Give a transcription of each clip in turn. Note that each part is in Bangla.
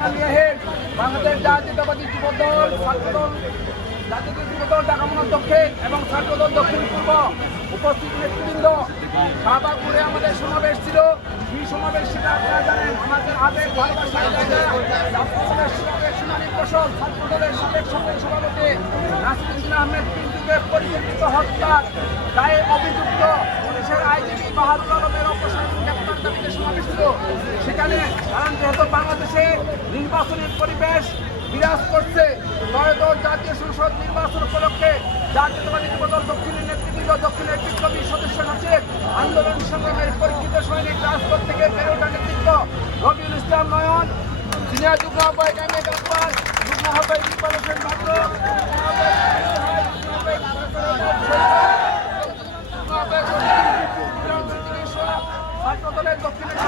বাংলাদেশ জাতীয়তাবাদী যুবদল, ছাত্রদল, জাতীয় যুবদল ঢাকা দক্ষিণ এবং দক্ষিণ পূর্ব উপস্থিত নেতৃবৃন্দ আমাদের সমাবেশ ছিল। কি সমাবেশ সেটা আমাদের আবেগ ছাত্রদলের সমাবেশ শুনানি ফসল ছাত্রদলের সাবেক সাবেক সভাপতি নাসিরুদ্দিন আহমেদ পিন্টুকে পরিচালিত হত্যা দায়ে অভিযুক্ত সেখানে কারণ যেহেতু বাংলাদেশে নির্বাচনী পরিবেশ বিরাজ করছে। ত্রয়োদশ জাতীয় সংসদ নির্বাচন উপলক্ষে জাতীয়তাবাদী যুবদল দক্ষিণের নেতৃবৃন্দ, দক্ষিণের বিপ্লবী সদস্য আছে আন্দোলন সংগ্রামের পরিচিত সৈনিক, রাজপথ থেকে বেড়ে ওঠা নেতৃত্ব রবিউল ইসলাম নয়ন সিনিয়র যুগ্ম আহ্বায়ক এম এ ইকবাল হোসেন ভদ্র দক্ষিণের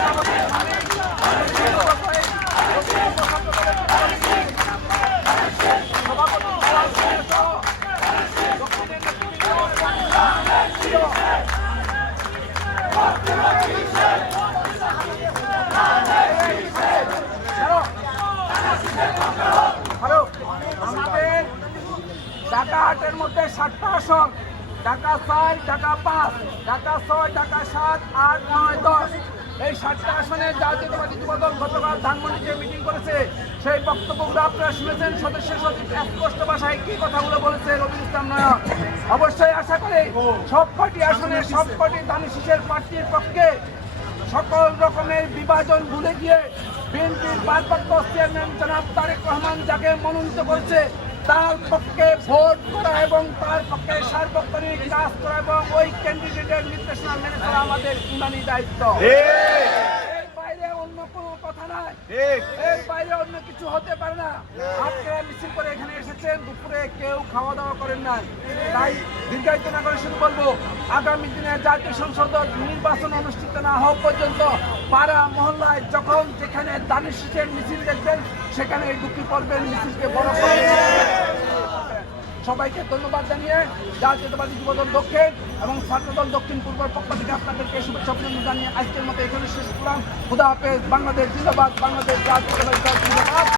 হ্যালো আমাদের ঢাকা হাটের মধ্যে সাতটা আসন, ঢাকা ছয়, ঢাকা পাঁচ, ঢাকা ছয়, ঢাকা সাত, আট, নয়, দশ। এই সাতটা আসনে জাতীয়তাবাদী যুবদল গতকাল ধানমন্ডিতে মিটিং করেছে। সেই বক্তব্যগুলো আপনারা শুনেছেন। সদস্য সচিব স্পষ্ট ভাষায় কি কথাগুলো বলেছে রবিউল ইসলাম নয়ন অবশ্যই আশা করি সব কটি আসনে, সব কটি দানিশিসের প্রার্থীর পক্ষে সকল রকমের বিভাজন ভুলে গিয়ে বিএনপির ভারপ্রাপ্ত চেয়ারম্যান জনাব তারেক রহমান যাকে মনোনীত করেছে, তার পক্ষে ভোট করা এবং তার পক্ষে সার্বক্ষণিক কাজ করা এবং ওই ক্যান্ডিডেটের নির্দেশনা মেনে চলা আমাদের ইমানি দায়িত্ব। বাইরে অন্য কোনো কথা নাই। এর বাইরে অন্য কিছু হতে পারে না। আপনারা মিছিল করে এখানে এসেছেন, দুপুরে কেউ খাওয়া দাওয়া করেন না তাই দীর্ঘায়িত না করে শুধু বলব, আগামী দিনে জাতীয় সংসদ নির্বাচন অনুষ্ঠিত না হওয়া পর্যন্ত পাড়া, মহল্লায় যেখানে মিছিল দেখবেন, সেখানে এই দুঃখী পর্বের মিছিলকে বড় সবাইকে ধন্যবাদ জানিয়ে জাতীয়তাবাদী যুবদল দক্ষিণ এবং ছাত্রদল দক্ষিণ পূর্বের পক্ষ থেকে আপনাদেরকে শুভেচ্ছা অভিনন্দন জানিয়ে আজকের মতো এখানে শেষ করলাম। খুদা হাফেজ, বাংলাদেশ জিন্দাবাদ, বাংলাদেশ জাতীয়তাবাদী